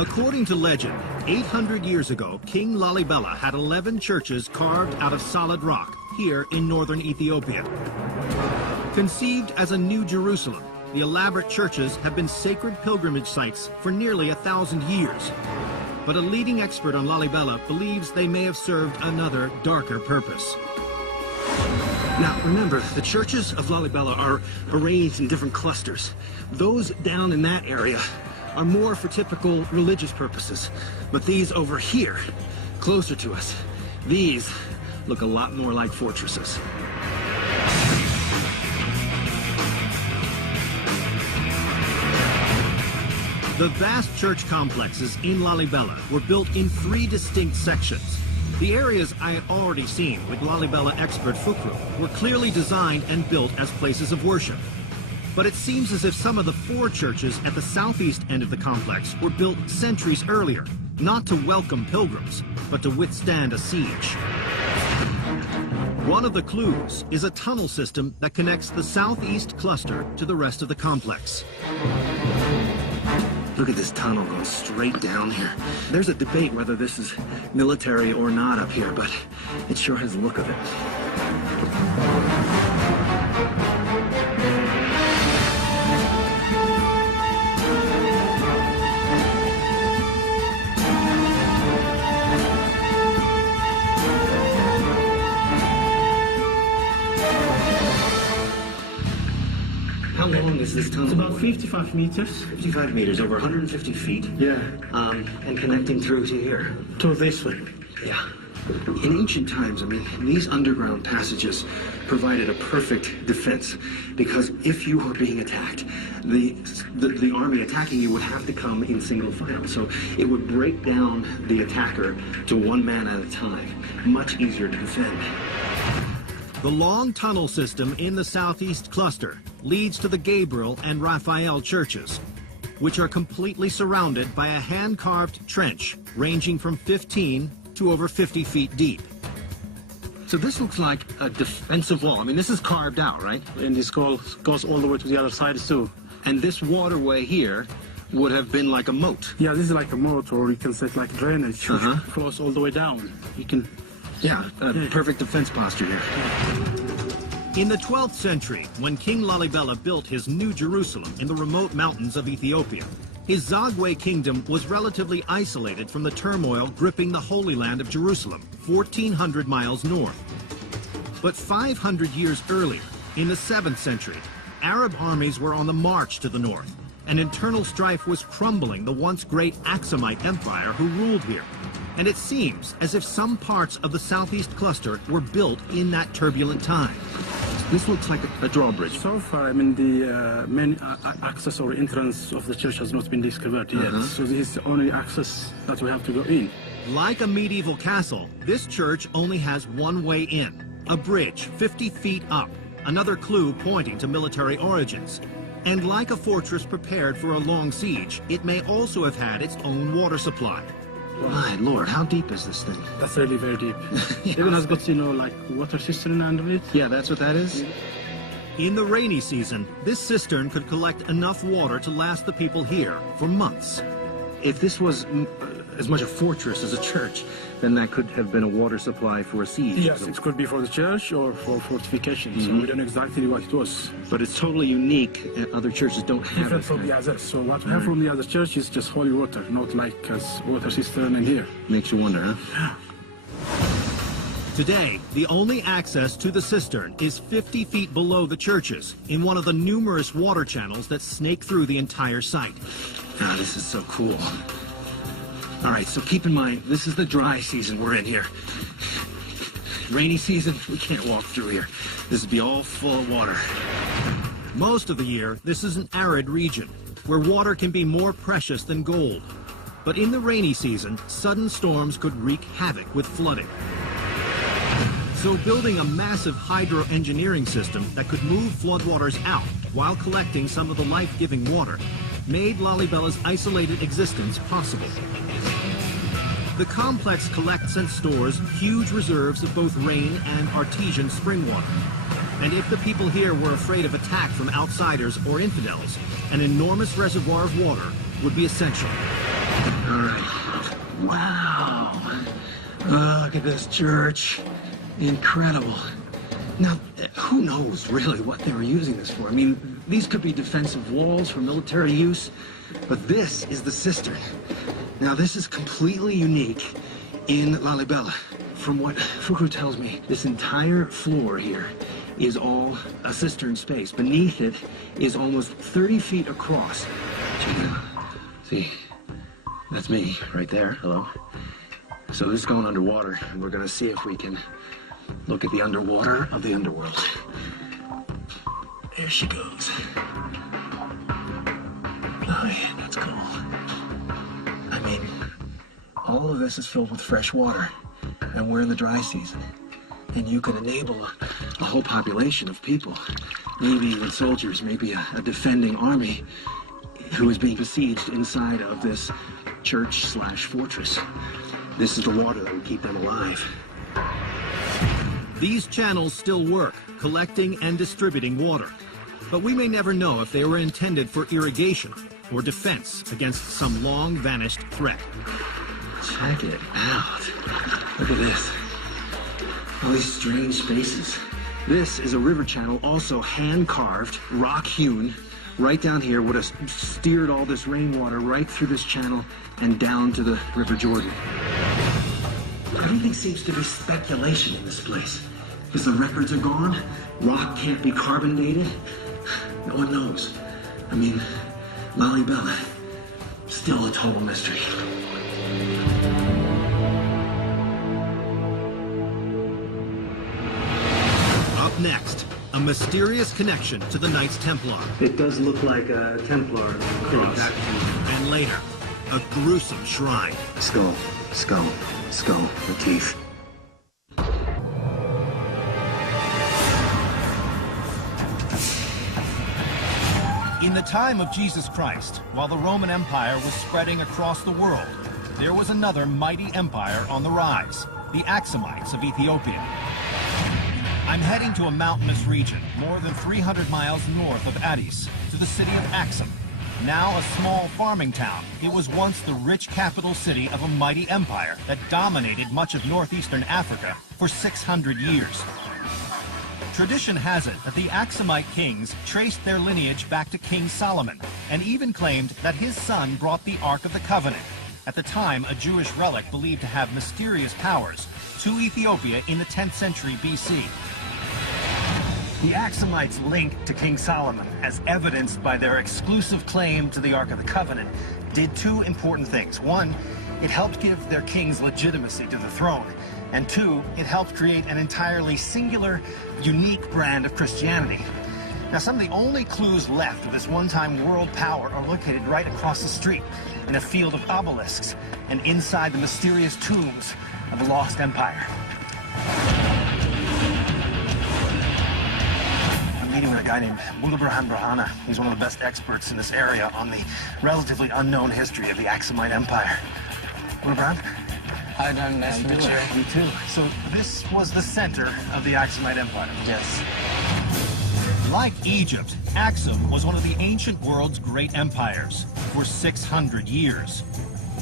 According to legend, 800 years ago, King Lalibela had 11 churches carved out of solid rock here in northern Ethiopia. Conceived as a new Jerusalem, the elaborate churches have been sacred pilgrimage sites for nearly 1,000 years. But a leading expert on Lalibela believes they may have served another, darker purpose. Now, remember, the churches of Lalibela are arranged in different clusters. Those down in that area are more for typical religious purposes. But these over here, closer to us, these look a lot more like fortresses. The vast church complexes in Lalibela were built in 3 distinct sections. The areas I had already seen with Lalibela expert Fukru were clearly designed and built as places of worship. But it seems as if some of the 4 churches at the southeast end of the complex were built centuries earlier, not to welcome pilgrims, but to withstand a siege. One of the clues is a tunnel system that connects the southeast cluster to the rest of the complex. Look at this tunnel going straight down here. There's a debate whether this is military or not up here, but it sure has the look of it. How long is this tunnel? It's about 55 meters. 55 meters, over 150 feet. Yeah. And connecting through to here. To this way. Yeah. In ancient times, I mean, these underground passages provided a perfect defense, because if you were being attacked, the army attacking you would have to come in single file. So it would break down the attacker to one man at a time. Much easier to defend. The long tunnel system in the southeast cluster leads to the Gabriel and Raphael churches, which are completely surrounded by a hand-carved trench ranging from 15 to over 50 feet deep. So this looks like a defensive wall. I mean, this is carved out, right? And this goes all the way to the other side too. And this waterway here would have been like a moat. Yeah, this is like a moat, or you can say like drainage. Which flows all the way down. You can... Yeah, perfect defense posture here. In the 12th century, when King Lalibela built his new Jerusalem in the remote mountains of Ethiopia, his Zagwe kingdom was relatively isolated from the turmoil gripping the Holy Land of Jerusalem, 1,400 miles north. But 500 years earlier, in the 7th century, Arab armies were on the march to the north, and internal strife was crumbling the once great Aksumite Empire who ruled here. And it seems as if some parts of the southeast cluster were built in that turbulent time. This looks like a drawbridge. So far, I mean, the main access or entrance of the church has not been discovered yet. So this is the only access that we have to go in. Like a medieval castle, this church only has one way in, a bridge 50 feet up, another clue pointing to military origins. And like a fortress prepared for a long siege, it may also have had its own water supply. My Lord, how deep is this thing? That's really very deep. Even has got, you know, like water cistern under it. Yeah, that's what that is? In the rainy season, this cistern could collect enough water to last the people here for months. If this was as much a fortress as a church, then that could have been a water supply for a siege. Yes, it could be for the church or for fortifications. So we don't know exactly what it was. But it's totally unique, and other churches don't have Different it. from the others. So what we have from the other church is just holy water, not like water cistern in here. Makes you wonder, huh? Today, the only access to the cistern is 50 feet below the churches in one of the numerous water channels that snake through the entire site. Ah, this is so cool. All right, so keep in mind, this is the dry season we're in here. Rainy season, we can't walk through here. This would be all full of water. Most of the year, this is an arid region where water can be more precious than gold. But in the rainy season, sudden storms could wreak havoc with flooding. So building a massive hydro-engineering system that could move floodwaters out while collecting some of the life-giving water made Lalibela's isolated existence possible. The complex collects and stores huge reserves of both rain and artesian spring water. And if the people here were afraid of attack from outsiders or infidels, an enormous reservoir of water would be essential. All right. Wow. Look at this church. Incredible. Now, who knows really what they were using this for? I mean, these could be defensive walls for military use, but this is the cistern. Now, this is completely unique in Lalibela. From what Fuku tells me, this entire floor here is all a cistern space. Beneath it is almost 30 feet across. Check it out. See, that's me right there. Hello. So this is going underwater, and we're gonna see if we can look at the underwater of the underworld. There she goes. Oh yeah, that's cool. I mean, all of this is filled with fresh water, and we're in the dry season. And you can enable a whole population of people, maybe even soldiers, maybe a defending army who is being besieged inside of this church/fortress. This is the water that will keep them alive. These channels still work, collecting and distributing water. But we may never know if they were intended for irrigation or defense against some long-vanished threat. Check it out. Look at this. All these strange spaces. This is a river channel, also hand-carved, rock-hewn. Right down here would have steered all this rainwater right through this channel and down to the River Jordan. Everything seems to be speculation in this place. Because the records are gone, rock can't be carbon dated. No one knows. I mean, Lalibela, still a total mystery. Up next, a mysterious connection to the Knights Templar. It does look like a Templar cross. And later, a gruesome shrine. Skull, skull, skull, the teeth. In the time of Jesus Christ, while the Roman Empire was spreading across the world, there was another mighty empire on the rise, the Axumites of Ethiopia. I'm heading to a mountainous region, more than 300 miles north of Addis, to the city of Axum. Now a small farming town, it was once the rich capital city of a mighty empire that dominated much of northeastern Africa for 600 years. Tradition has it that the Axumite kings traced their lineage back to King Solomon, and even claimed that his son brought the Ark of the Covenant, at the time a Jewish relic believed to have mysterious powers, to Ethiopia in the 10th century BC. The Axumites' link to King Solomon, as evidenced by their exclusive claim to the Ark of the Covenant, did two important things. One, it helped give their kings legitimacy to the throne. And two, it helped create an entirely singular, unique brand of Christianity. Now, some of the only clues left of this one-time world power are located right across the street in a field of obelisks and inside the mysterious tombs of the lost empire. I'm meeting with a guy named Mulabrahan Brahana. He's one of the best experts in this area on the relatively unknown history of the Axumite Empire. Mulabrahan? Hi, Dan. Nice to meet you. You too. So this was the center of the Axumite Empire? Yes. Like Egypt, Axum was one of the ancient world's great empires for 600 years.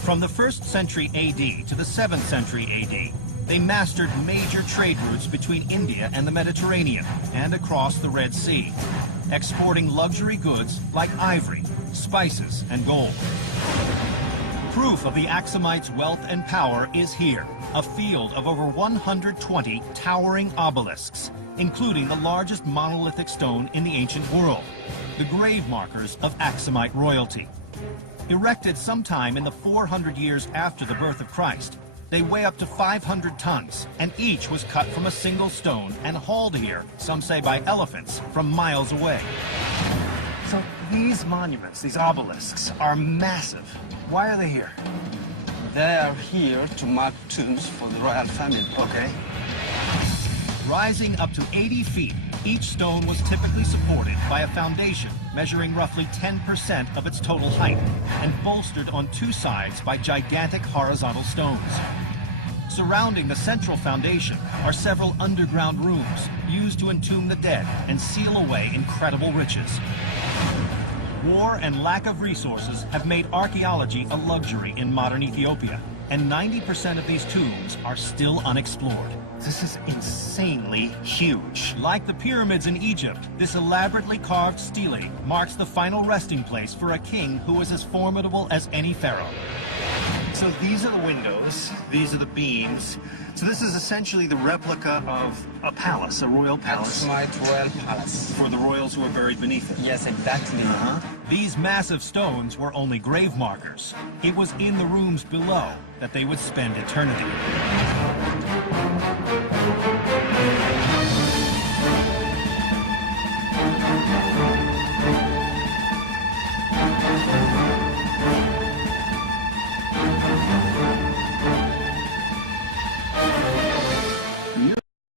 From the 1st century AD to the 7th century AD, they mastered major trade routes between India and the Mediterranean and across the Red Sea, exporting luxury goods like ivory, spices, and gold. Proof of the Axumites' wealth and power is here, a field of over 120 towering obelisks, including the largest monolithic stone in the ancient world, the grave markers of Axumite royalty. Erected sometime in the 400 years after the birth of Christ, they weigh up to 500 tons, and each was cut from a single stone and hauled here, some say by elephants, from miles away. So these monuments, these obelisks, are massive. Why are they here? They are here to mark tombs for the royal family. Okay. Rising up to 80 feet, each stone was typically supported by a foundation measuring roughly 10% of its total height and bolstered on two sides by gigantic horizontal stones. Surrounding the central foundation are several underground rooms used to entomb the dead and seal away incredible riches. War and lack of resources have made archaeology a luxury in modern Ethiopia, and 90% of these tombs are still unexplored. This is insanely huge. Like the pyramids in Egypt, this elaborately carved stele marks the final resting place for a king who was as formidable as any pharaoh. So these are the windows, these are the beams. So this is essentially the replica of a palace, a royal palace. That's my royal palace. For the royals who are buried beneath it. Yes, exactly. These massive stones were only grave markers. It was in the rooms below that they would spend eternity.